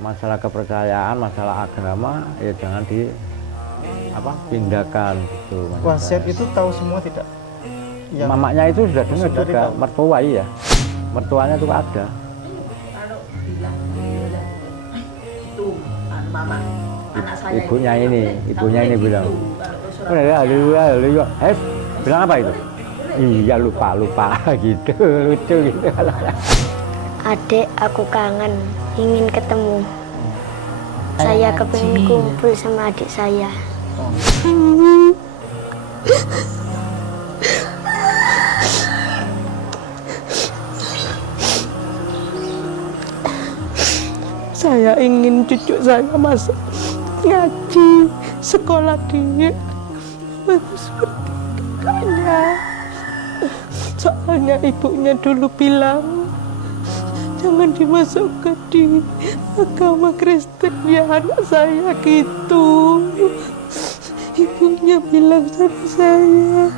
masalah kepercayaan, masalah agama ya jangan pindahkan gitu. Wasiat itu tahu semua tidak? Mamanya itu sudah dengar juga, mertua iya. Mertuanya itu ada. Mama, anak saya Ibunya ini bilang, bilang apa itu? Iya lupa gitu, lucu gitu. Adik, aku kangen, ingin ketemu. Saya kepingin kumpul sama adik saya. Saya ingin cucu saya masuk ngaji, sekolah di seperti kakaknya. Soalnya ibunya dulu bilang jangan dimasukkan di agama Kristen ya anak saya gitu. Ibunya bilang sama saya,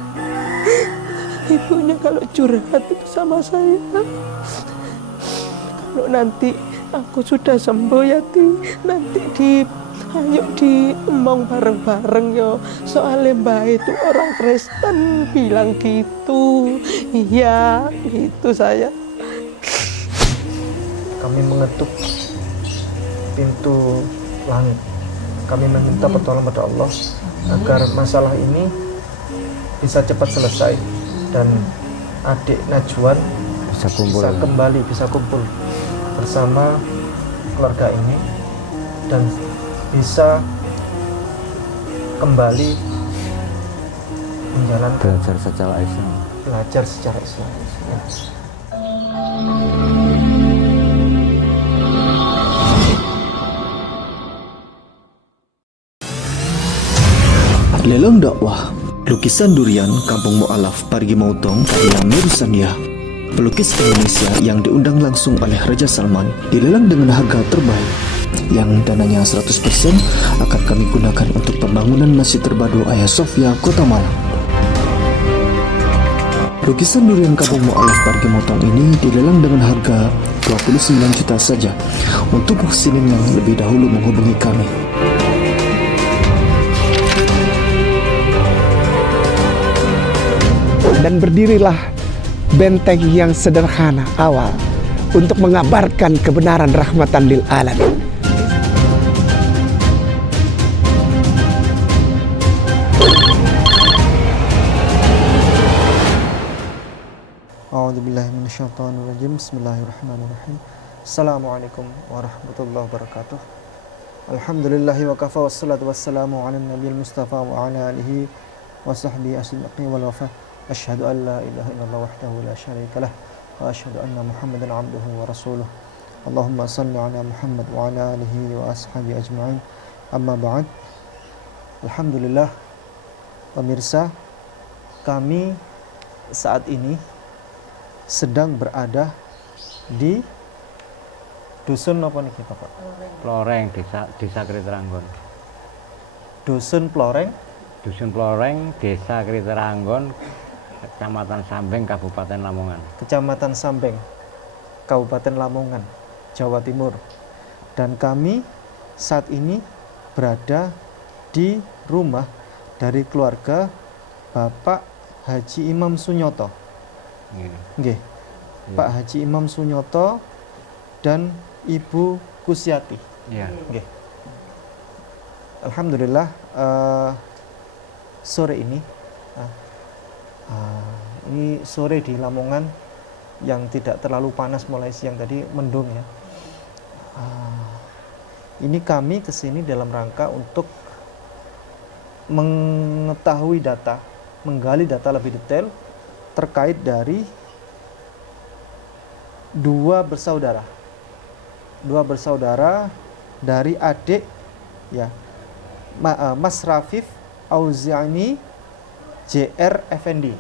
ibunya kalau curhat itu sama saya, kalau nanti aku sudah sembuh ya nanti ayo diemong bareng-bareng yo. Soalnya Mbak itu orang Kristen bilang gitu. Iya, gitu saya. Kami mengetuk pintu langit. Kami meminta pertolongan pada Allah agar masalah ini bisa cepat selesai dan adik Najwan bisa kumpul bersama keluarga ini dan bisa kembali menjalankan belajar secara Islam. Ya. Lelang dakwah lukisan durian Kampung Mu'alaf Parigi Motong karya Mirusania. Pelukis Indonesia yang diundang langsung oleh Raja Salman dilelang dengan harga terbaik yang dananya 100% akan kami gunakan untuk pembangunan Masjid Terpadu Hagia Sophia, Kota Malang. Lukisan durian Kampung Mu'alaf Parigi Motong ini dilelang dengan harga 29 juta saja. Untuk muhsinin yang lebih dahulu menghubungi kami. Dan berdirilah benteng yang sederhana awal untuk mengabarkan kebenaran rahmatan lil alamin. A'udzubillahi minasyaitonirrajim. Bismillahirrahmanirrahim. Assalamualaikum warahmatullahi wabarakatuh. Alhamdulillahi wa kafa wassalatu wassalamu ala nabiyil mustafa wa ala alihi wa sahbihi asdiqi wal wafa. Asyhadu an la ilaha illallah wahdahu la syarika lah wa asyhadu anna Muhammadan abduhu wa rasuluh. Allahumma salli ala Muhammad wa ala alihi wa ashabihi ajma'in. Amma ba'd. Alhamdulillah, pemirsa, kami saat ini sedang berada di dusun apa nih kita, Pak? Ploreng, desa Kriteranggon. Dusun Ploreng, desa Kriteranggon, Kecamatan Sambeng, Kabupaten Lamongan. Kecamatan Sambeng, Kabupaten Lamongan, Jawa Timur. Dan kami saat ini berada di rumah dari keluarga Bapak Haji Imam Sunyoto. Nggih. Pak Haji Imam Sunyoto dan Ibu Kusiati. Nggih. Alhamdulillah, sore ini sore di Lamongan yang tidak terlalu panas, mulai siang tadi mendung ya. Ini kami kesini dalam rangka untuk mengetahui data, menggali data lebih detail terkait dari dua bersaudara dari adik ya, Mas Rafif Auziani JR Effendi.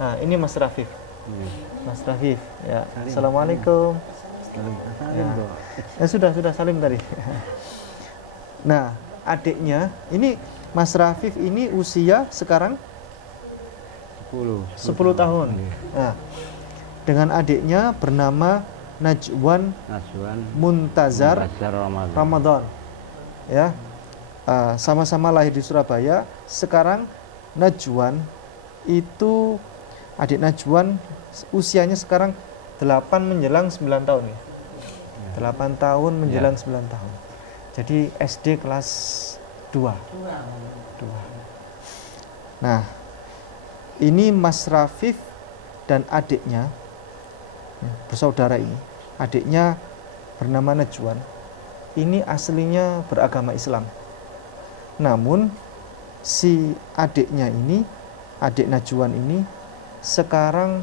Nah, ini Mas Rafif. Mas Rafif ya. Assalamualaikum. Ya, sudah salim tadi. Nah, adiknya ini Mas Rafif ini usia sekarang 10 tahun. Nah, dengan adiknya bernama Najwan Muntazar Ramadan. Ramadan. Ya, sama-sama lahir di Surabaya. Sekarang Najwan itu, adik Najwan usianya sekarang 8 menjelang 9 tahun ya. 8 tahun menjelang 9 tahun. Jadi SD kelas 2. Nah, ini Mas Rafif dan adiknya, bersaudara ini. Adiknya bernama Najwan. Ini aslinya beragama Islam. Namun si adiknya ini, adik Najwan ini sekarang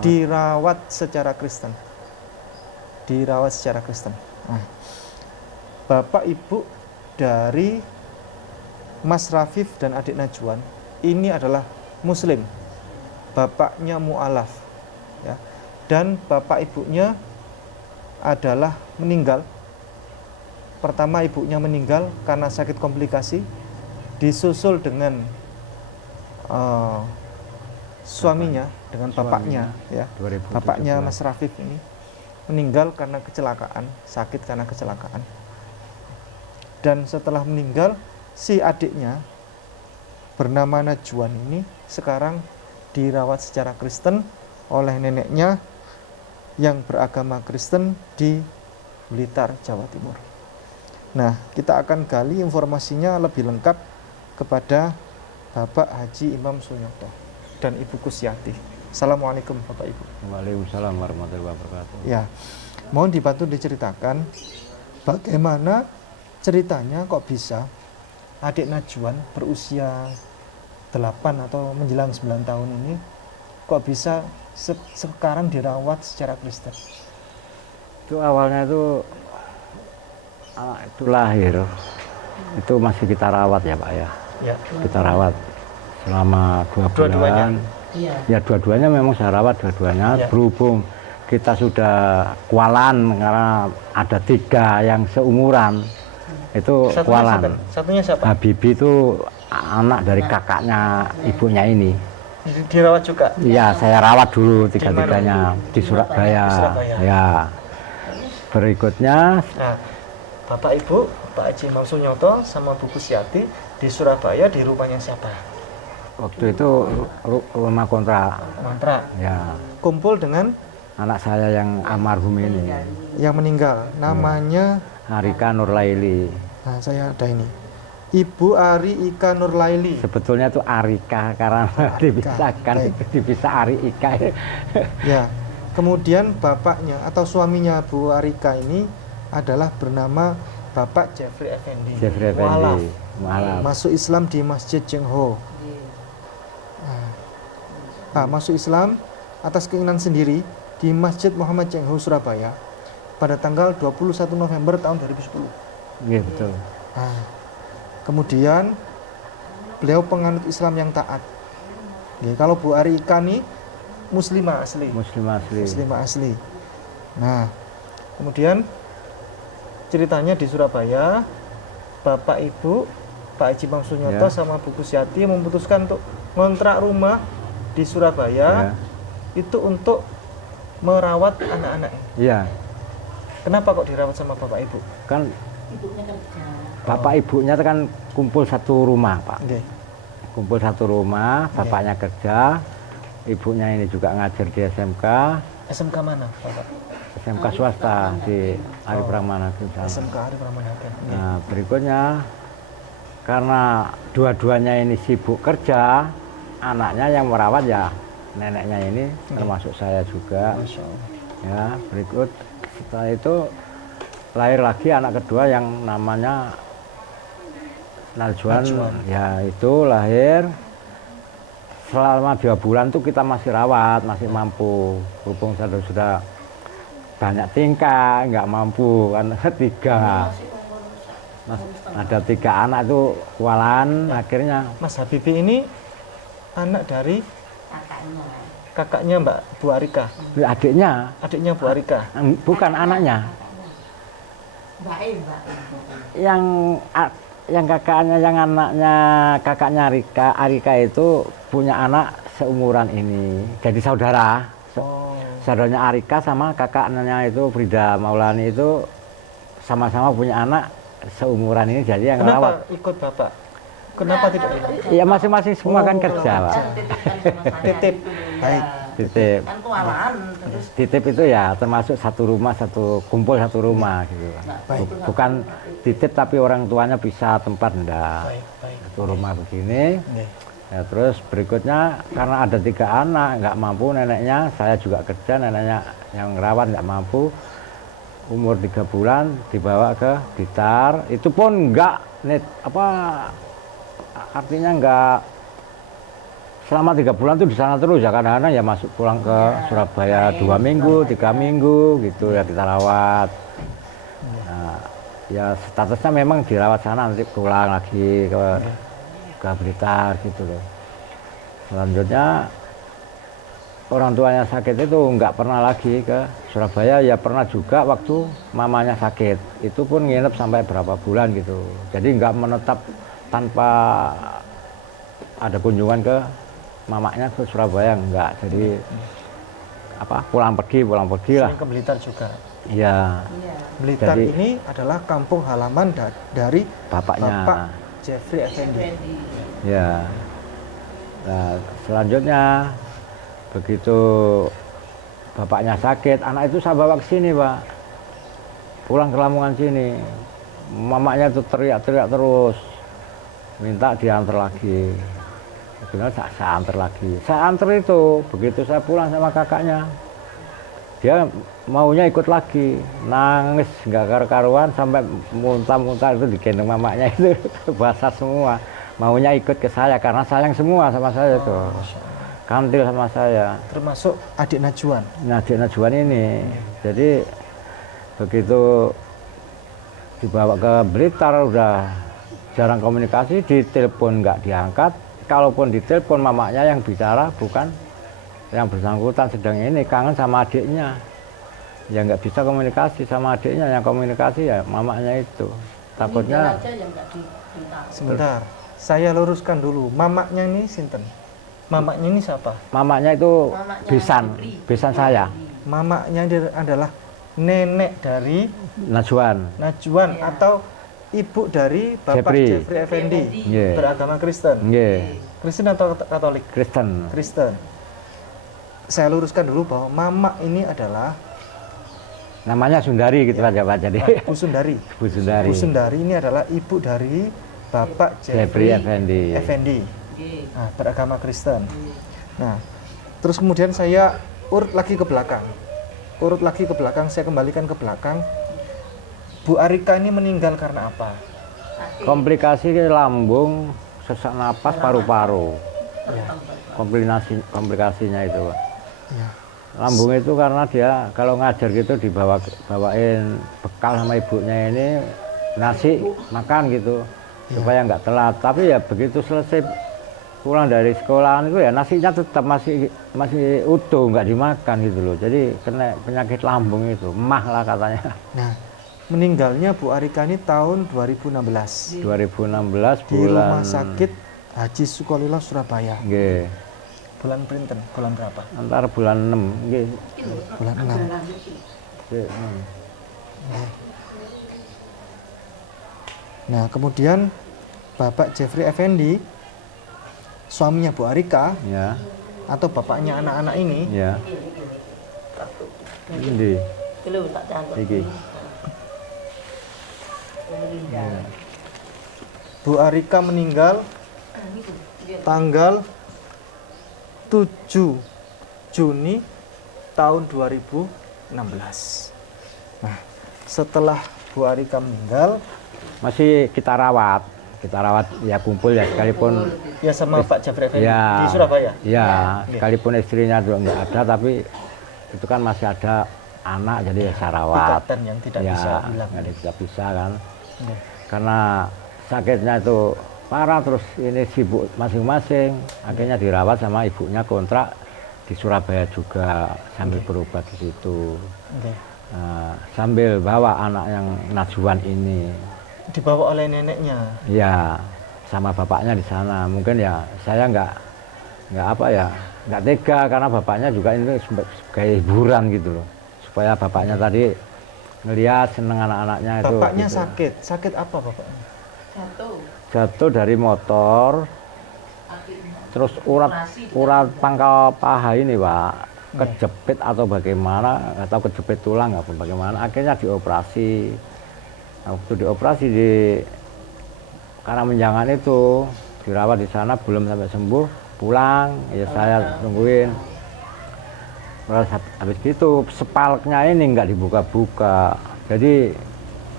dirawat secara Kristen. Nah, bapak ibu dari Mas Rafif dan adik Najwan ini adalah Muslim. Bapaknya mu'alaf, ya. Dan bapak ibunya adalah meninggal. Pertama ibunya meninggal karena sakit komplikasi, disusul dengan suaminya, dengan bapaknya, ya. Bapaknya Mas Rafif ini meninggal karena kecelakaan, sakit karena kecelakaan. Dan setelah meninggal, si adiknya bernama Najwan ini sekarang dirawat secara Kristen oleh neneknya yang beragama Kristen di Blitar, Jawa Timur. Nah, kita akan gali informasinya lebih lengkap kepada Bapak Haji Imam Sunyoto dan Ibu Kusyati. Assalamualaikum Bapak Ibu. Waalaikumsalam warahmatullahi wabarakatuh. Ya, mohon dibantu diceritakan bagaimana ceritanya kok bisa adik Najwan berusia 8 atau menjelang 9 tahun ini kok bisa sekarang dirawat secara Kristen. Itu awalnya itu anak itu lahir, itu masih kita rawat ya Pak ya. Ya. Kita rawat selama 2 bulan. Ya dua-duanya memang saya rawat dua-duanya. Ya. Berhubung kita sudah kualan karena ada 3 yang seumuran. Itu kualan. Satunya siapa? Habibi itu anak dari kakaknya ibunya ini. Dirawat juga? Iya, saya rawat dulu 3-tiganya di Surabaya. Di Surabaya. Ya. Berikutnya Nah, Bapak Ibu, Pak Haji Imam Sunyoto sama Bu Kusyati di Surabaya di rumahnya siapa? waktu itu rumah kontrak. Kontrak. Ya. Kumpul dengan Anak saya yang almarhum ini, yang meninggal, namanya Arika Nurlaili. Nah, saya ada ini. Ibu Ari Ika Nurlaili. Sebetulnya itu Arika karena dipisahkan, dipisah Ari Ika. Ya. Kemudian bapaknya atau suaminya Bu Arika ini adalah bernama Bapak Jeffrey Effendi. Jeffrey Effendi. Mualaf. Masuk Islam di Masjid Cengho. Nah, masuk Islam atas keinginan sendiri di Masjid Muhammad Cengho Surabaya pada tanggal 21 November tahun 2010. Iya betul. Nah, kemudian beliau penganut Islam yang taat. Ya, kalau Bu Arika nih muslimah asli. Muslimah asli. Nah, kemudian ceritanya di Surabaya, Bapak Ibu Pak Haji Imam Sunyoto sama Bu Kusyati memutuskan untuk ngontrak rumah di Surabaya itu untuk merawat anak-anaknya. Iya. Kenapa kok dirawat sama Bapak Ibu? Kan Bapak ibunya kan kumpul satu rumah, Pak. Okay. Kumpul satu rumah, bapaknya kerja, ibunya ini juga ngajar di SMK. SMK mana, Bapak? SMK swasta di Arif Rahman Hakim. SMK Arif Rahman Hakim. Nah, berikutnya karena dua-duanya ini sibuk kerja, anaknya yang merawat ya neneknya ini, termasuk saya juga. Ya, berikut setelah itu lahir lagi anak kedua yang namanya Najwan. Ya, itu lahir selama 2 bulan tuh kita masih rawat, masih mampu. Berhubung sudah banyak tingkah, nggak mampu kan 3. Ada 3 anak itu kualan, akhirnya Mas Habibi ini anak dari kakaknya Mbak Bu Arika. Adiknya Bu Arika. Bukan anaknya. Yang kakaknya, yang anaknya kakaknya Arika itu punya anak seumuran ini, jadi saudara. Saudaranya Arika sama kakaknya itu Frida Maulani itu sama-sama punya anak seumuran ini, jadi yang Kenapa ngerawat. ikut Bapak? Kenapa tidak ikut? Ya masing-masing semua kan kerja, Pak. Titip. Baik. Titip. Kan kewalahan terus Titip itu ya termasuk satu rumah, kumpul satu rumah gitu. Bukan titip tapi orang tuanya bisa tempat enggak. Baik. Satu rumah begini. Nggih. Ya, terus berikutnya karena ada 3 anak nggak mampu, neneknya saya juga kerja, neneknya yang ngerawat nggak mampu, umur 3 bulan dibawa ke Blitar, itu pun nggak artinya nggak selama 3 bulan tuh di sana terus ya, kadang-kadang ya masuk pulang ke Surabaya 2 minggu 3 minggu gitu ya kita rawat. Nah, ya statusnya memang dirawat sana, nanti pulang lagi ke Blitar gitu loh. Selanjutnya orang tuanya sakit itu nggak pernah lagi ke Surabaya, ya pernah juga waktu mamanya sakit, itu pun nginep sampai berapa bulan gitu. Jadi nggak menetap tanpa ada kunjungan ke mamanya ke Surabaya, enggak. Jadi pulang pergi lah. Sering ke Blitar juga. Iya. Blitar Jadi, ini adalah kampung halaman dari bapaknya. Bapak Jeffrey Effendi. Ya. Nah, selanjutnya begitu bapaknya sakit, anak itu saya bawa ke sini, Pak. Pulang ke Lamongan sini. Mamanya itu teriak-teriak terus. Minta diantar lagi. Akhirnya saya antar lagi. Saya antar itu, begitu saya pulang sama kakaknya, dia maunya ikut lagi, nangis nggak karu-karuan sampai muntah-muntah itu digendong mamanya itu basah semua. Maunya ikut ke saya karena sayang semua sama saya tuh, kantil sama saya. Termasuk adik Najwan. Nah, adik Najwan ini, jadi begitu dibawa ke Blitar udah jarang komunikasi, ditelepon nggak diangkat. Kalaupun ditelepon mamanya yang bicara, bukan yang bersangkutan sedang ini kangen sama adiknya. Ya nggak bisa komunikasi sama adiknya, yang komunikasi ya mamanya itu. Takutnya. Sebentar, saya luruskan dulu. Mamanya ini sinten? Mamanya ini siapa? Mamanya itu besan saya. Mamanya adalah nenek dari Najwan atau ibu dari Bapak Jeffrey Effendi, beragama Kristen. Kristen atau Katolik? Kristen. Saya luruskan dulu bahwa mama ini adalah namanya Sundari gitu aja, Pak. Jadi Bu Sundari. Bu Sundari. Bu Sundari ini adalah ibu dari Bapak Jeffrey Effendi. Nah, beragama Kristen. Nah, terus kemudian saya urut lagi ke belakang, saya kembalikan ke belakang. Bu Arika ini meninggal karena apa? Komplikasi lambung, sesak napas, paru-paru. Komplikasinya itu, Pak. Ya. Lambung itu karena dia kalau ngajar gitu bawain bekal sama ibunya ini nasi makan gitu supaya nggak telat. Tapi ya begitu selesai pulang dari sekolahan itu ya nasinya tetap masih utuh, nggak dimakan gitu loh. Jadi kena penyakit lambung itu, emah lah katanya. Nah, meninggalnya Bu Arika ini tahun 2016. 2016 di Rumah Sakit Haji Sukolilo Surabaya. Nggih. Bulan printen, bulan berapa? Antara bulan 6, nggih. Bulan 6. Nah, kemudian Bapak Jeffrey Effendi, suaminya Bu Arika, Ya. atau bapaknya anak-anak ini, Ya. Ini. Iki. Bu Arika meninggal tanggal 7 Juni tahun 2016. Nah, setelah Bu Arika meninggal, Masih kita rawat ya, kumpul ya, sekalipun ya sama Pak Jeffrey Effendi ya, di Surabaya. Ya, sekalipun istrinya juga nggak ada, tapi itu kan masih ada anak, jadi ya saya rawat. Ikatan yang tidak Ya, bisa hilang. tidak bisa kan. Ya. Karena sakitnya itu parah, terus ini sibuk masing-masing, akhirnya dirawat sama ibunya, kontrak di Surabaya juga sambil berobat di situ. Oke. Nah, sambil bawa anak yang Najwan ini. Dibawa oleh neneknya. Ya, sama bapaknya di sana. Mungkin ya saya nggak nggak apa ya, nggak tega karena bapaknya juga ini sebagai hiburan gitu loh, supaya bapaknya tadi ngelihat seneng anak-anaknya itu. Bapaknya gitu. sakit apa bapaknya? Jatuh dari motor, terus urat pangkal paha ini Pak kejepit atau bagaimana, atau kejepit tulang atau bagaimana, akhirnya dioperasi. Nah, waktu dioperasi karena menjangan itu dirawat di sana belum sampai sembuh, pulang ya saya tungguin. Terus habis gitu sepalknya ini nggak dibuka-buka, jadi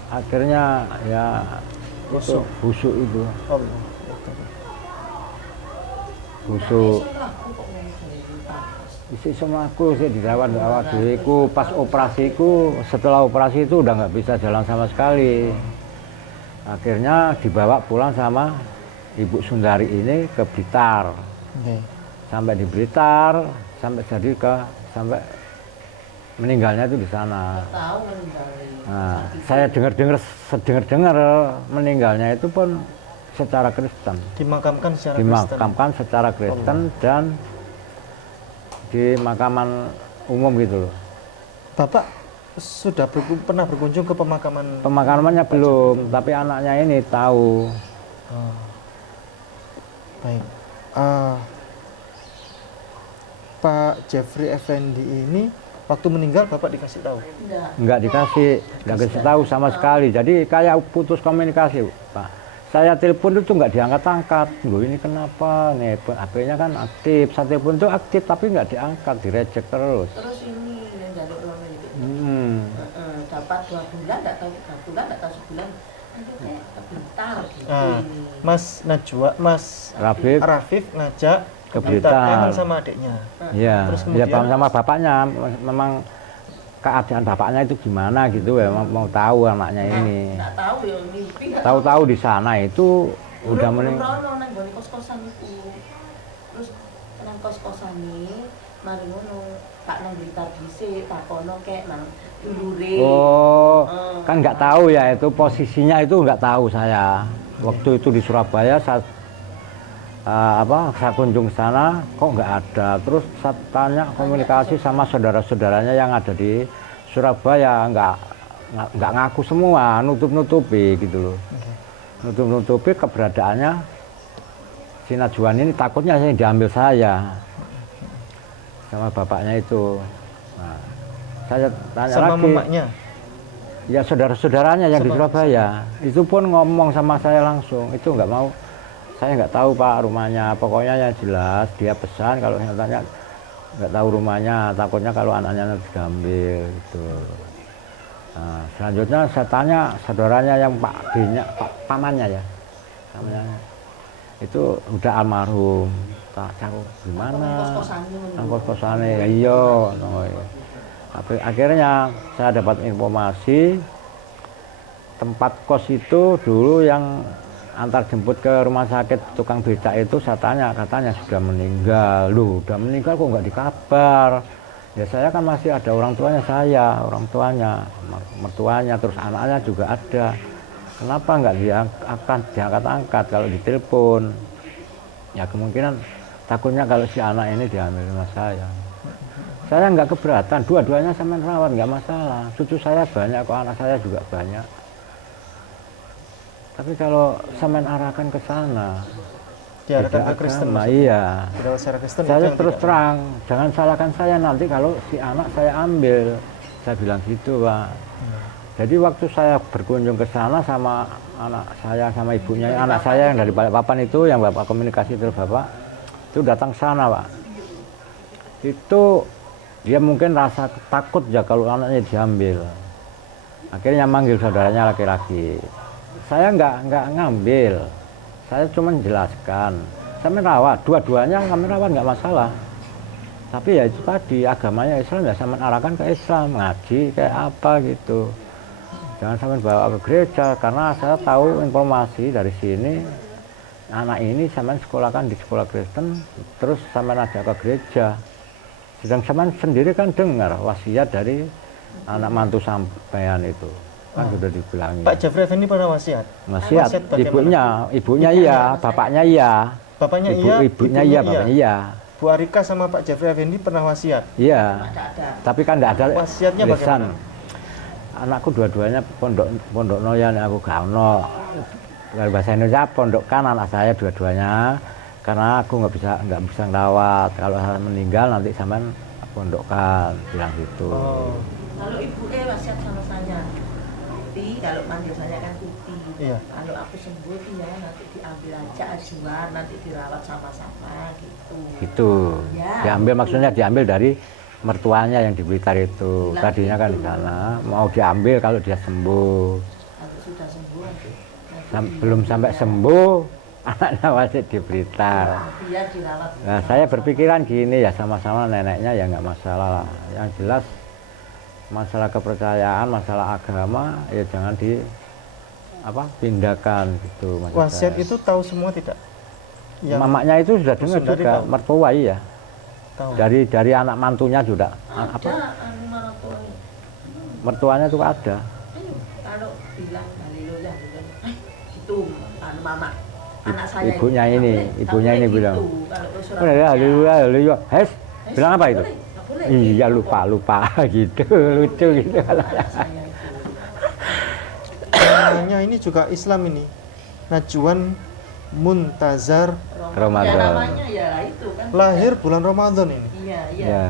akhirnya ya busuk itu. Oh, busuk. Isi sama aku sih dirawat diriku pas operasiku, setelah operasi itu udah nggak bisa jalan sama sekali. Akhirnya dibawa pulang sama Ibu Sundari ini ke Blitar. Sampai di Blitar, sampai sampai meninggalnya itu di sana. Nah, saya dengar meninggalnya itu pun secara Kristen. Dimakamkan secara Kristen dan di makaman umum gitu loh. Bapak sudah pernah berkunjung ke pemakaman? Pemakamannya belum, tapi anaknya ini tahu. Baik. Pak Jeffrey Effendi ini waktu meninggal Bapak dikasih tahu? Enggak dikasih tahu sama sekali. Jadi kayak putus komunikasi, Pak. Saya telepon itu nggak diangkat-angkat. Loh ini kenapa? Nih HP-nya kan aktif. Saya telepon itu aktif tapi nggak diangkat, direject terus. Terus ini yang jalur uang itu. Dapat 2 bulan, nggak tahu 3 bulan, nggak tahu sebulan. Aduh kayak kebentar gitu. Mas Najwa, Mas Rafif ngajak ke Blitar sama adiknya. Iya. Terus Ya kemudian sama bapaknya. Memang keadaan bapaknya itu gimana gitu ya, mau tahu anaknya ini. Nggak tahu ya, mimpi nggak Tahu-tahu di sana itu udah meninggal. nang gone kos-kosan itu. Terus nang kos-kosan ini mari ngono Pak nang Blitar dhisik takono kek nang dulure. Oh, kan nggak tahu ya itu posisinya itu nggak tahu saya. Waktu itu di Surabaya saya saya kunjung sana kok nggak ada. Terus saya tanya komunikasi sama saudara-saudaranya yang ada di Surabaya, nggak ngaku semua, nutup-nutupi gitu loh. Nutup-nutupi keberadaannya si Najwan ini, takutnya saya diambil saya sama bapaknya itu. Nah, saya tanya sama lagi. mamanya? Ya saudara-saudaranya yang di Surabaya itu pun ngomong sama saya langsung, itu nggak mau. Saya nggak tahu Pak rumahnya, pokoknya yang jelas dia pesan kalau saya tanya nggak tahu rumahnya, takutnya kalau anaknya diambil gitu. Nah, selanjutnya saya tanya saudaranya yang Pak D-nya, pamannya ya, namanya itu udah almarhum. Tak tahu gimana, kos-kosannya, ya iya. Akhirnya saya dapat informasi tempat kos itu dulu yang antar jemput ke rumah sakit tukang becak itu, saya tanya katanya sudah meninggal. Loh udah meninggal kok nggak dikabar? Ya saya kan masih ada orang tuanya, mertuanya, terus anaknya juga ada. Kenapa nggak diangkat-angkat kalau ditelepon? Ya kemungkinan takutnya kalau si anak ini diambil sama saya. Saya nggak keberatan, dua-duanya sama rawat nggak masalah. Cucu saya banyak kok, anak saya juga banyak. Tapi kalau sampean arahkan ke sana, diarahkan ke Kristen, iya. Kristen, saya terus terang, jangan salahkan saya nanti kalau si anak saya ambil. Saya bilang gitu Pak. Jadi waktu saya berkunjung ke sana sama anak saya, sama ibunya, anak saya yang dari Balikpapan itu, yang Bapak komunikasi terus Bapak, itu datang sana Pak. Itu dia mungkin rasa takut ya kalau anaknya diambil. Akhirnya manggil saudaranya laki-laki. Saya nggak ngambil, saya cuma menjelaskan. Saya merawat, dua-duanya kami rawat nggak masalah. Tapi ya itu tadi agamanya Islam ya, saya mengarahkan ke Islam, ngaji kayak apa gitu. Jangan sampai bawa ke gereja, karena saya tahu informasi dari sini anak ini sampean sekolahkan di sekolah Kristen, terus sampean ajak ke gereja. Sedang sampean sendiri kan dengar wasiat dari anak mantu sampean itu. Kan sudah dibilangi. Pak Jeffrey Effendi pernah wasiat? Wasiat, ibunya iya, bapaknya iya. Bapaknya iya, ibunya iya, bapaknya iya. Bu Arika sama Pak Jeffrey Effendi pernah wasiat. Iya, Ada. tapi kan tidak ada Wasiatnya lisan. bagaimana? Anakku dua-duanya pondok noyan, aku gak ono. Kalau bahasa Indonesia pondokkan anak saya dua-duanya, karena aku nggak bisa ngerawat. Kalau saya meninggal nanti sampean pondokkan, bilang gitu. Oh, Kalau ibu wasiat sama saya, Tuti, kalau manggil saya kan Tuti. Iya. Kalau aku sembuh ya nanti diambil aja ajuan, nanti dirawat sama-sama gitu. Gitu. Ya. Diambil maksudnya diambil dari mertuanya yang di Blitar itu. Bilang Tadinya kan di gitu. sana mau diambil kalau dia sembuh. Kalau sudah sembuh nanti Belum sampai sembuh, anaknya masih di Blitar. biar dirawat. Nah, saya berpikiran gini ya, sama-sama neneknya ya nggak masalah lah. Yang jelas masalah kepercayaan, masalah agama ya jangan pindahkan gitu. maksud wasiat saya. itu tahu semua tidak? Yang Mamaknya itu sudah dengar Sundari juga, tahu? mertua iya. tahu. Dari anak mantunya juga. Ada anu mana tuh? Mertuanya itu ada. Kalau bilang Balilo ya gitu, anu mama. Anak saya Ibunya itu, ini, nggak ibunya boleh ini gitu. bilang. Kalau ke Oh, Surabaya, ya, haleluya. Hes, bilang apa nggak itu? boleh, nggak boleh. Iya Gitu. lupa gitu, lucu gitu. Anak saya itu. Namanya ini juga Islam ini. Najwan Muntazar, Ramadan. Ya, namanya ya itu kan. lahir bulan Ramadan ini. Iya, iya. Ya.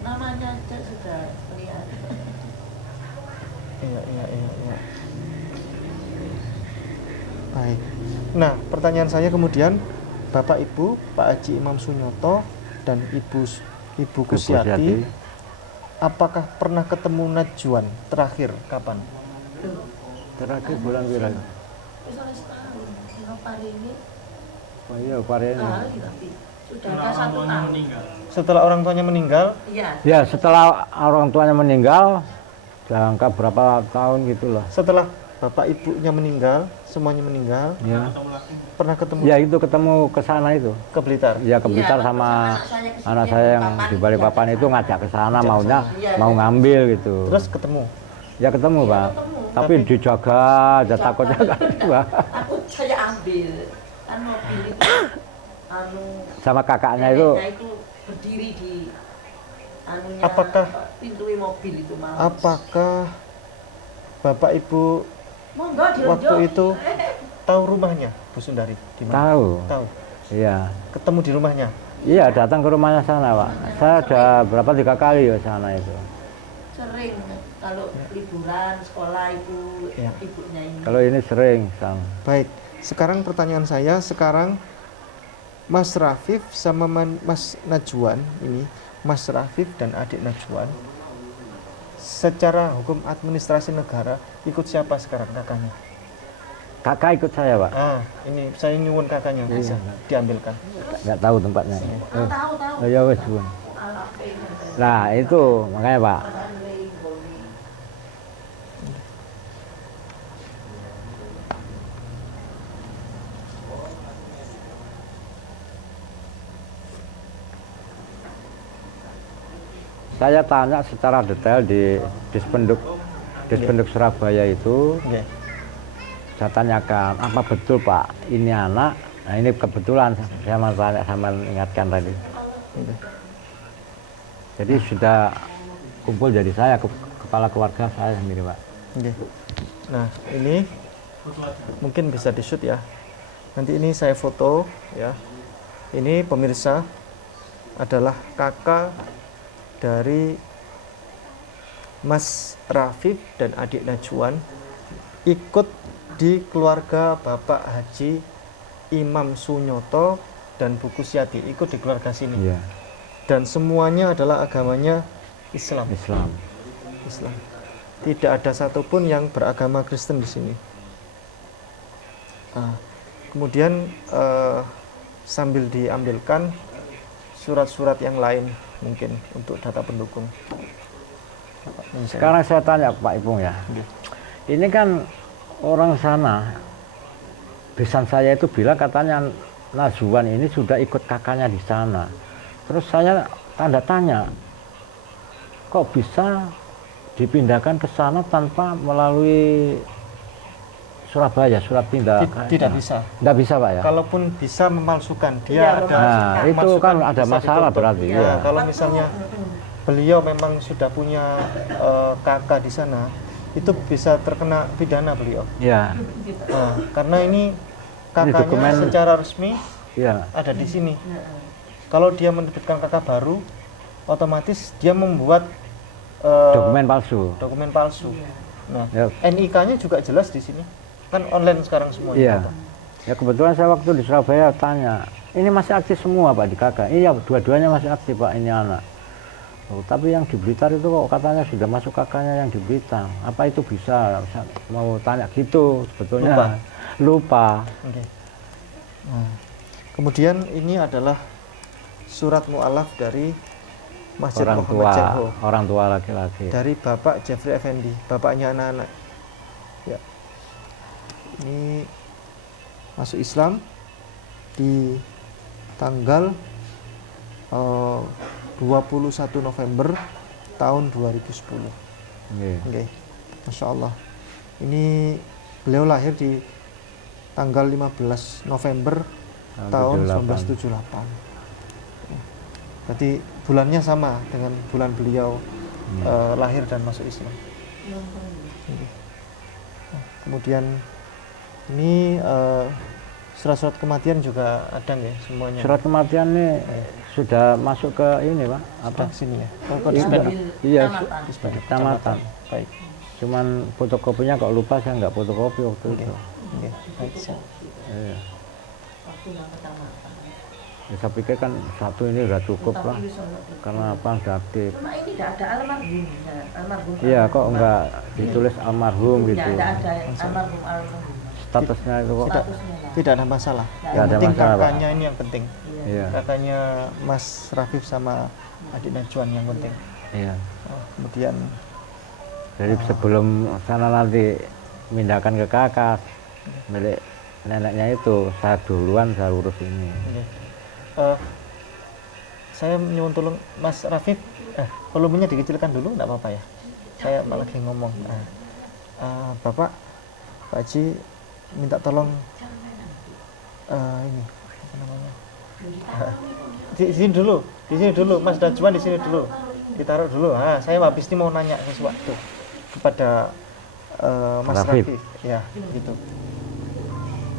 Namanya aja sudah kelihatan. Iya. Baik. Nah, pertanyaan saya kemudian, Bapak Ibu, Pak Haji Imam Sunyoto dan Ibu Kusiati, apakah pernah ketemu Najwan terakhir kapan? Terakhir bulan kira. Wis ora setahun. Dino pari ini Oh iya, Parene. kali tapi sudah ada 1 tahun. Setelah orang tuanya meninggal, Iya. Ya, setelah orang tuanya meninggal, jangka berapa tahun gitulah. setelah Bapak Ibunya meninggal, semuanya meninggal, Ya. pernah ketemu Ya itu ketemu ke sana itu. ke Blitar. Ya ke Blitar Iya, sama kesini, anak saya yang Balikpapan. di Balikpapan itu ngajak ke sana, maunya Iya, mau iya. ngambil gitu. Terus ketemu. Ya ketemu Pak. ketemu. Tapi dijaga, aja takut jaga. Takut saya ambil kan mobil itu anu Sama kakaknya itu. neneknya itu berdiri di anunya Apakah- pintu mobil itu malah. Apakah Bapak Ibu Monggo waktu diunjuk. itu tahu rumahnya Bu Sundari? Di mana? Tahu. Tahu. Iya. Ketemu di rumahnya. Iya datang ke rumahnya sana Pak. Saya ada berapa 3 kali ke sana itu. Sering kalau liburan sekolah itu Ya. ibunya ini. Kalau ini sering sama. Baik. Sekarang pertanyaan saya, sekarang Mas Rafif sama Mas Najwan ini, Mas Rafif dan adik Najwan, secara hukum administrasi negara ikut siapa sekarang kakaknya? Kakak ikut saya Pak. Ah, ini saya nyuwun kakaknya bisa diambilkan. Nggak tahu tempatnya. Tahu. Oh ya wes Bun. Nah itu makanya Pak. Saya tanya secara detail di Dispenduk Surabaya itu. Oke. Saya tanyakan, apa betul Pak ini anak? Nah ini kebetulan saya mau tanya sama ingatkan tadi. Jadi sudah kumpul jadi saya, kepala keluarga saya sendiri Pak. Oke. Nah, ini mungkin bisa di-shoot ya. Nanti ini saya foto ya. Ini pemirsa adalah kakak dari Mas Rafif dan adik Najwan ikut di keluarga Bapak Haji Imam Sunyoto dan Bu Kusiati, ikut di keluarga sini. Iya, Dan semuanya adalah agamanya Islam. Islam. Islam. Tidak ada satupun yang beragama Kristen di sini. Nah, kemudian sambil diambilkan surat-surat yang lain mungkin untuk data pendukung. Sekarang saya tanya Pak Ipung ya. Ini kan orang sana, besan saya itu bilang katanya Najwan ini sudah ikut kakaknya di sana. Terus saya tanda tanya, kok bisa dipindahkan ke sana tanpa melalui Surabaya, surat pindah. Tidak bisa. Tidak bisa Pak ya? Kalaupun bisa memalsukan, dia Iya, ada Nah, itu masukan kan ada bisa masalah dituntut. berarti. Ya, Ya. kalau misalnya beliau memang sudah punya kakak di sana, itu bisa terkena pidana beliau. Iya. Nah, karena ini kakaknya dokumen- secara resmi Iya. ada di sini. Kalau dia menerbitkan kakak baru, otomatis dia membuat Dokumen palsu. Nah, Ya. NIK-nya juga jelas di sini. Kan online sekarang semuanya. Iya. Pak. Ya kebetulan saya waktu di Surabaya tanya, ini masih aktif semua Pak di kakak? Iya, dua-duanya masih aktif Pak, ini anak. Oh, tapi yang di Blitar itu kok katanya sudah masuk kakaknya yang di Blitar. Apa itu bisa? Saya mau tanya gitu sebetulnya. Lupa. Oke. Nah, kemudian ini adalah surat mu'alaf dari Masjid Muhammad Cengho orang tua laki-laki. dari Bapak Jeffrey Effendi, bapaknya anak-anak. Ya. Ini masuk Islam di tanggal 21 November tahun 2010. Nggih. Oke. Masya Allah. Ini beliau lahir di tanggal 15 November tahun 1978. Berarti bulannya sama dengan bulan beliau lahir dan masuk Islam. Oke. Nah, kemudian ini surat-surat kematian juga ada nggak ya semuanya? Surat kematian ini sudah masuk ke ini Pak, apa? Sudah sini ya? Oh, kok Iya, dispen? iya, Kecamatan. kecamatan. Baik. Cuman fotokopinya kok lupa, saya nggak fotokopi waktu Oke. itu. Oke. Baik. siap. Iya. Waktu yang kecamatan. Ya, saya pikir kan satu ini udah cukup lah, Tapi sono itu. karena apa udah aktif. Cuma ini tidak ada almarhum. Ya, almarhum. Iya, kok nggak ditulis almarhum Ya, gitu. tidak ada almarhum almarhum. Statusnya itu kok. Tidak. Statusnya lah. Tidak ada masalah. Nggak Yang ada penting masalah, Pak. kakaknya ini yang penting. Iya, Kakaknya Mas Rafif sama adik Najwan yang penting. iya. Oh, kemudian Jadi sebelum sana nanti pindahkan ke kakak milik neneknya itu, saya duluan saya urus ini. oke. Saya nyuwun tolong Mas Rafif, volumenya dikecilkan dulu, nggak apa-apa ya. Saya malah lagi ngomong. Bapak, Pak Haji minta tolong ini apa namanya? Di sini dulu, Mas Najwan di sini dulu, ditaruh dulu. Saya habis ini mau nanya sesuatu kepada Mas Rafif. Rafif, ya, gitu.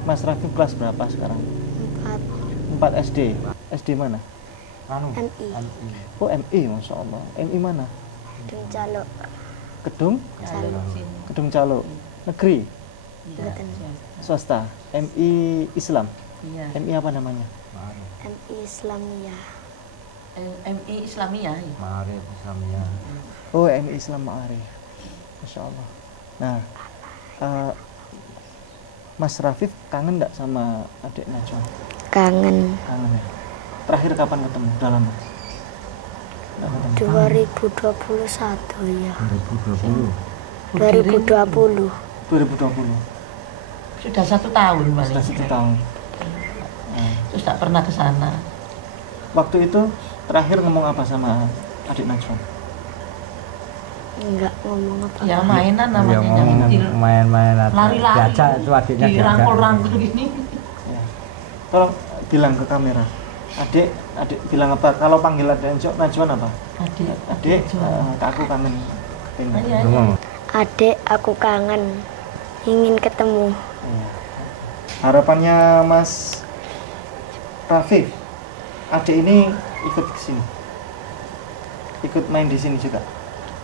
Mas Rafif kelas berapa sekarang? 4 SD. SD mana? MI Oh, MI, Masya Allah. MI mana? Calo Kedung? Calo Kedung Calo. Negeri? Mboten. Swasta? MI Islam? Iya. MI apa namanya? MI Islamiyah. MI Islamiyah. Ya. Mari Islamnya. Oh, MI Islam Ma'arif. Masya Allah. Nah, Mas Rafif kangen nggak sama adik Najwa? Kangen. Kangen ya? Terakhir kapan ketemu? Udah lama? Nggak ketemu. 2021 ya. 2020. 2020. 2020. Sudah 1 tahun paling. Sudah 1 tahun. Nah, Terus tak pernah ke sana. waktu itu terakhir ngomong apa sama adik Najwa? Enggak ngomong apa. Ya mainan namanya. Ya ngomong main-main Lari-lari. diajak itu adiknya diajak. Dirangkul-rangkul gini. Ya. Tolong bilang ke kamera. Adik bilang apa? Kalau panggil adik Najwan apa? Adik, aku kangen. Iya. Ngomong. Adik, aku kangen. Ingin ketemu. Ya. Harapannya Mas Rafif, adik ini ikut ke sini, ikut main di sini juga.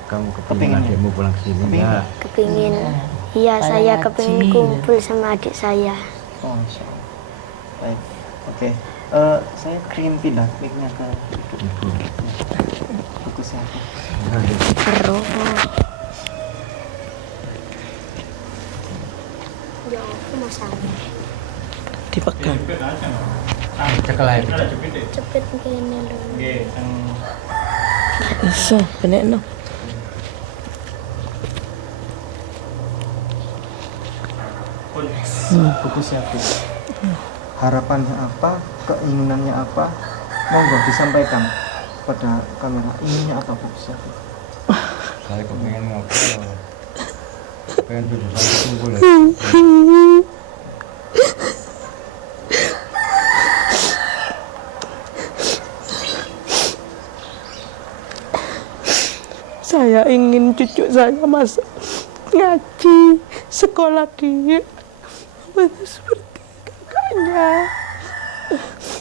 Kamu Kepingin kepingin ya? adikmu pulang ke sini Kepingin ya? ya? Kepingin. Iya. Iya, Kayak saya ngaji. kepingin kumpul sama adik saya. Oh, Masya Allah. Baik, oke. Saya ingin pindah mic-nya ke Ibu. fokusnya. Terus. Ya, aku mau sama. Dipegang. Cekel aja. Cepet gini dulu. Iso, benekno. Fokusnya apa? Harapannya apa? Keinginannya apa? Monggo disampaikan pada kamera. Inginnya apa fokusnya? Saya kepingin ngobrol. Pengen tujuh saya kumpul ya. cucu saya masuk ngaji sekolah di seperti kakaknya.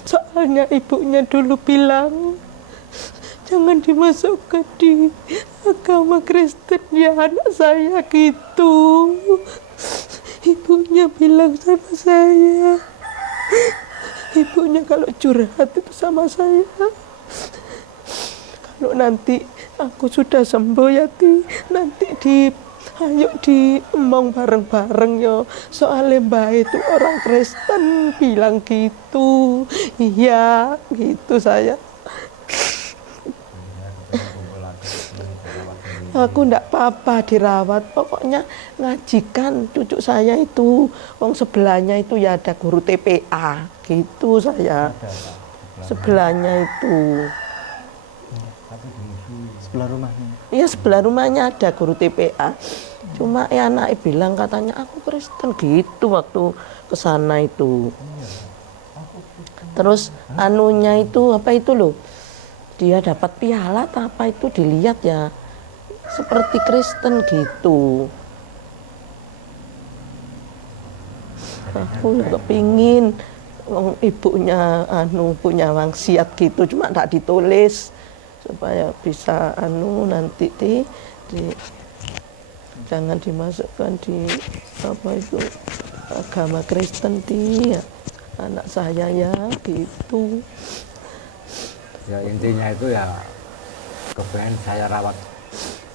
Soalnya ibunya dulu bilang jangan dimasukkan di agama Kristen ya anak saya gitu. Ibunya bilang sama saya, ibunya kalau curhat itu sama saya, kalau nanti aku sudah sembuh ya nanti ayo diemong bareng-bareng yo. Soalnya Mbak itu orang Kristen bilang gitu. Iya, gitu saya. Aku ndak apa-apa dirawat, pokoknya ngajikan cucu saya itu. Wong sebelahnya itu ya ada guru TPA, gitu saya. Sebelahnya itu. Sebelah rumahnya. Iya, sebelah rumahnya ada guru TPA. Cuma ya anaknya bilang katanya aku Kristen gitu waktu ke sana itu. Terus anunya itu apa itu loh? Dia dapat piala apa itu dilihat ya seperti Kristen gitu. Aku kepingin ibunya punya wangsiat gitu, cuma tak ditulis supaya bisa nanti jangan dimasukkan di apa itu agama Kristen di anak saya ya gitu. Ya intinya itu ya kepengen saya rawat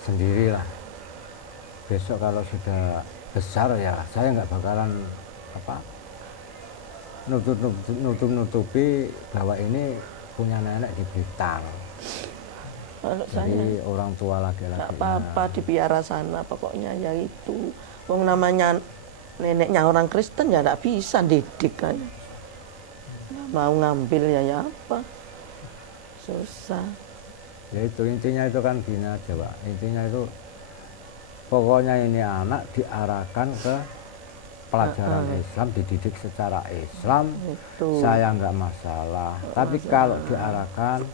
sendirilah. Besok kalau sudah besar ya saya nggak bakalan nutupi bahwa ini punya nenek di Blitar. Kalau Jadi saya orang tua laki-laki. nggak apa-apa dipiara sana, pokoknya ya itu. Wong namanya neneknya orang Kristen ya nggak bisa didik kan. Mau ngambil ya apa, susah. Ya itu intinya itu kan gini aja Pak. Intinya itu pokoknya ini anak diarahkan ke pelajaran Islam, dididik secara Islam. Itu. Saya nggak masalah. Tapi kalau diarahkan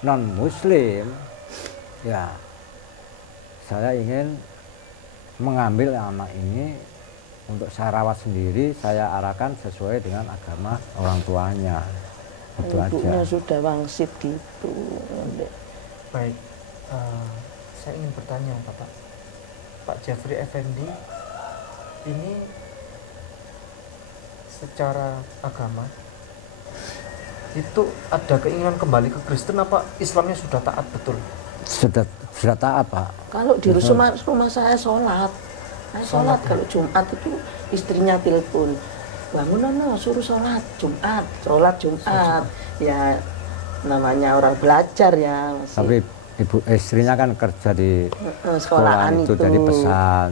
non Muslim, ya saya ingin mengambil anak ini untuk saya rawat sendiri, saya arahkan sesuai dengan agama orang tuanya. Itu Ibunya aja. sudah wangsit gitu. Baik, saya ingin bertanya Pak Jeffrey Effendi, ini secara agama itu ada keinginan kembali ke Kristen apa Islamnya sudah taat betul? Sudah taat Pak. Kalau di rumah saya sholat. Saya sholat kalau Jumat itu istrinya telepon, bangun suruh sholat Jumat, ya namanya orang belajar ya masih. Tapi istrinya kan kerja di sekolahan itu jadi pesan.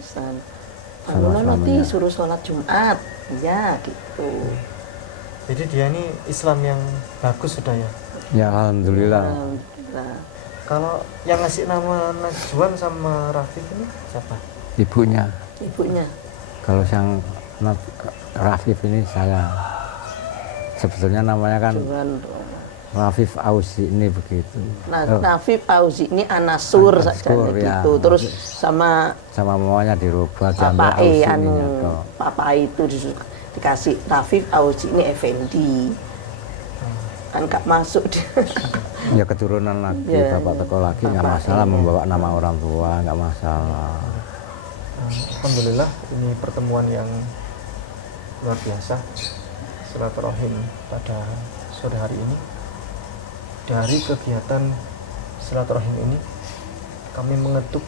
Pesan. Sama Bangun nanti suaminya. suruh sholat Jumat, ya gitu. Jadi dia ini Islam yang bagus sudah ya. Ya alhamdulillah. Alhamdulillah. Kalau yang ngasih nama Najwan sama Rafif ini siapa? Ibunya. Ibunya. Kalau yang Rafif ini saya sebetulnya namanya kan Juan. Rafif Auzi ini begitu. Nafif Auzi ini Anasur saja Anasur, ya. gitu. Terus sama mamanya dirubah diambil Papa Auzi ini. Papa itu dikasih Rafif Auzi ini Effendi. Kan gak masuk dia. Ya keturunan lagi, Ya, bapak teko lagi nggak bapak masalah ini. membawa nama orang tua, nggak masalah. Alhamdulillah ini pertemuan yang luar biasa, silaturahim pada sore hari ini. Dari kegiatan silaturahim ini kami mengetuk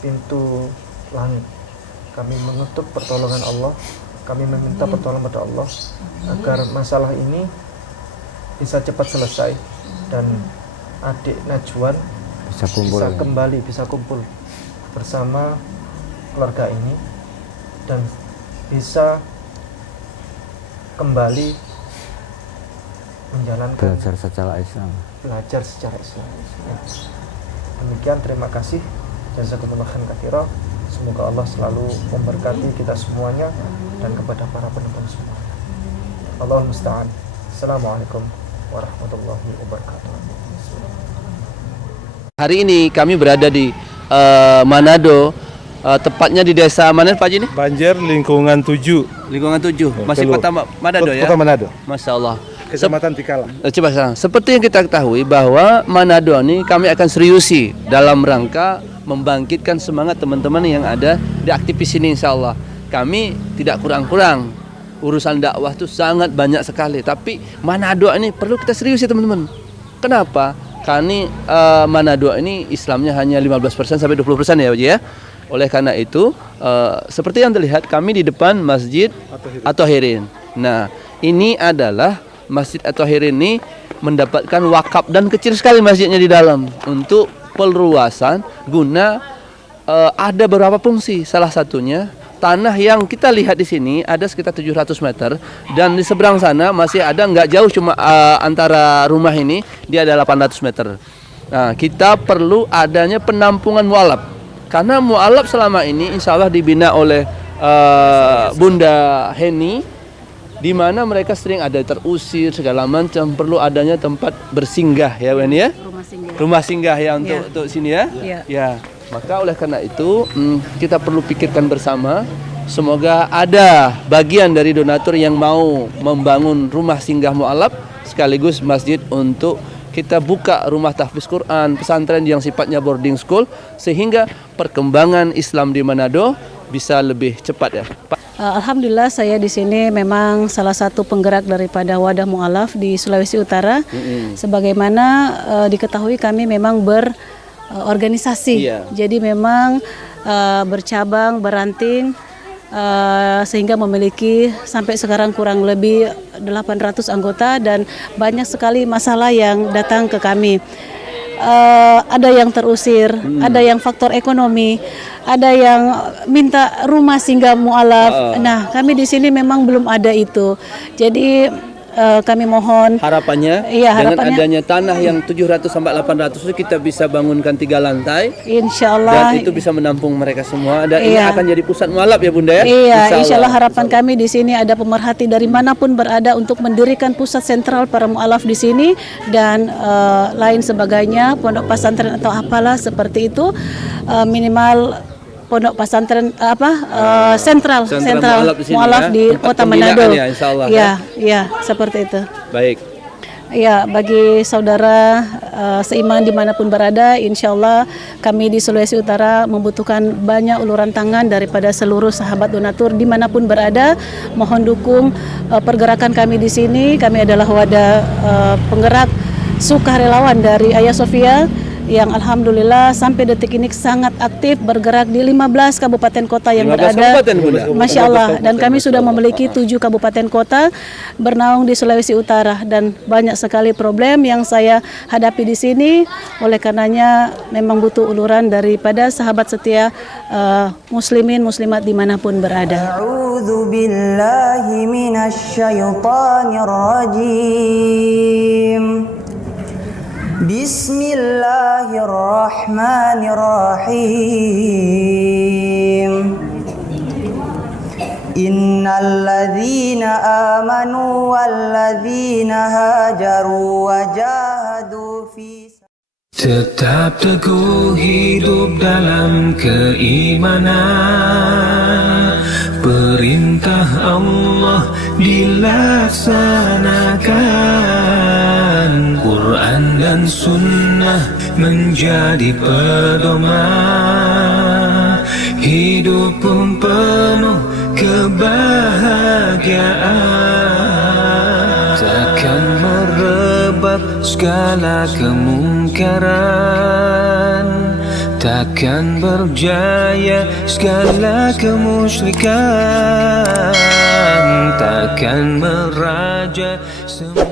pintu langit, kami mengetuk pertolongan Allah, kami meminta pertolongan pada Allah agar masalah ini bisa cepat selesai dan adik Najwan bisa kumpul bersama keluarga ini dan bisa kembali menjalankan Belajar secara Islam. Ya. Demikian, terima kasih. Jazakumullah khairan katsira. Semoga Allah selalu memberkati kita semuanya dan kepada para penonton semua. Allahul musta'an. Assalamualaikum warahmatullahi wabarakatuh. Hari ini kami berada di Manado, tepatnya di desa mana Pak Haji ini? Banjar Lingkungan 7. Lingkungan 7, masih Kota Manado ya? Kota Manado. Masya Allah. Kecamatan Tikalang. Coba sekarang, seperti yang kita ketahui bahwa Manado ini kami akan seriusi dalam rangka membangkitkan semangat teman-teman yang ada di aktivis ini, insya Allah. Kami tidak kurang-kurang, urusan dakwah itu sangat banyak sekali. Tapi Manado ini perlu kita serius ya teman-teman. Kenapa? Karena Manado ini Islamnya hanya 15% sampai 20% ya Pak Haji ya. Oleh karena itu seperti yang terlihat kami di depan Masjid At-Tahirin. Nah ini adalah Masjid At-Tahirin ini mendapatkan wakaf dan kecil sekali masjidnya di dalam untuk perluasan guna ada beberapa fungsi. Salah satunya tanah yang kita lihat di sini ada sekitar 700 meter dan di seberang sana masih ada nggak jauh cuma antara rumah ini dia ada 800 meter. Nah kita perlu adanya penampungan mualaf karena mualaf selama ini insya Allah dibina oleh Bunda Heni di mana mereka sering ada terusir segala macam, perlu adanya tempat bersinggah ya Wen ya. Rumah singgah ya untuk sini ya. Ya. Maka oleh karena itu kita perlu pikirkan bersama. Semoga ada bagian dari donatur yang mau membangun rumah singgah mu'alaf sekaligus masjid untuk kita buka rumah tahfiz Quran, pesantren yang sifatnya boarding school sehingga perkembangan Islam di Manado bisa lebih cepat ya. Alhamdulillah saya di sini memang salah satu penggerak daripada Wadah Mu'alaf di Sulawesi Utara. Sebagaimana diketahui kami memang organisasi, jadi memang bercabang, beranting, sehingga memiliki sampai sekarang kurang lebih 800 anggota dan banyak sekali masalah yang datang ke kami. Ada yang terusir, ada yang faktor ekonomi, ada yang minta rumah singgah mu'alaf. Nah kami di sini memang belum ada itu, jadi kami mohon harapannya dengan adanya tanah yang 700 sampai 800 itu kita bisa bangunkan 3 lantai insya Allah dan itu bisa menampung mereka semua dan ini akan jadi pusat mualaf ya Bunda ya. Iya insya Allah harapan kami di sini ada pemerhati dari manapun berada untuk mendirikan pusat sentral para mualaf di sini dan lain sebagainya, pondok pesantren atau apalah seperti itu, minimal pondok pesantren sentral mualaf di Kota Manado. Ya, seperti itu. Baik. Ya, bagi saudara seiman dimanapun berada, insya Allah kami di Sulawesi Utara membutuhkan banyak uluran tangan daripada seluruh sahabat donatur dimanapun berada. Mohon dukung pergerakan kami di sini. Kami adalah wadah penggerak sukarelawan dari Ayah Sofia yang alhamdulillah sampai detik ini sangat aktif bergerak di 15 kabupaten kota yang berada. Masya Allah, dan kami sudah memiliki 7 kabupaten kota bernaung di Sulawesi Utara dan banyak sekali problem yang saya hadapi di sini. Oleh karenanya memang butuh uluran daripada sahabat setia muslimin muslimat dimanapun berada. A'udzu billahi minasyaitonir rajim. Bismillahirrahmanirrahim. Innalladzina amanu walladzina hajaru wajahadu fi. Tetap teguh hidup dalam keimanan, perintah Allah dilaksanakan, Quran dan Sunnah menjadi pedoman, hidup pun penuh kebahagiaan, takkan merebak segala kemungkaran, takkan berjaya segala kemusyrikan, takkan meraja semua.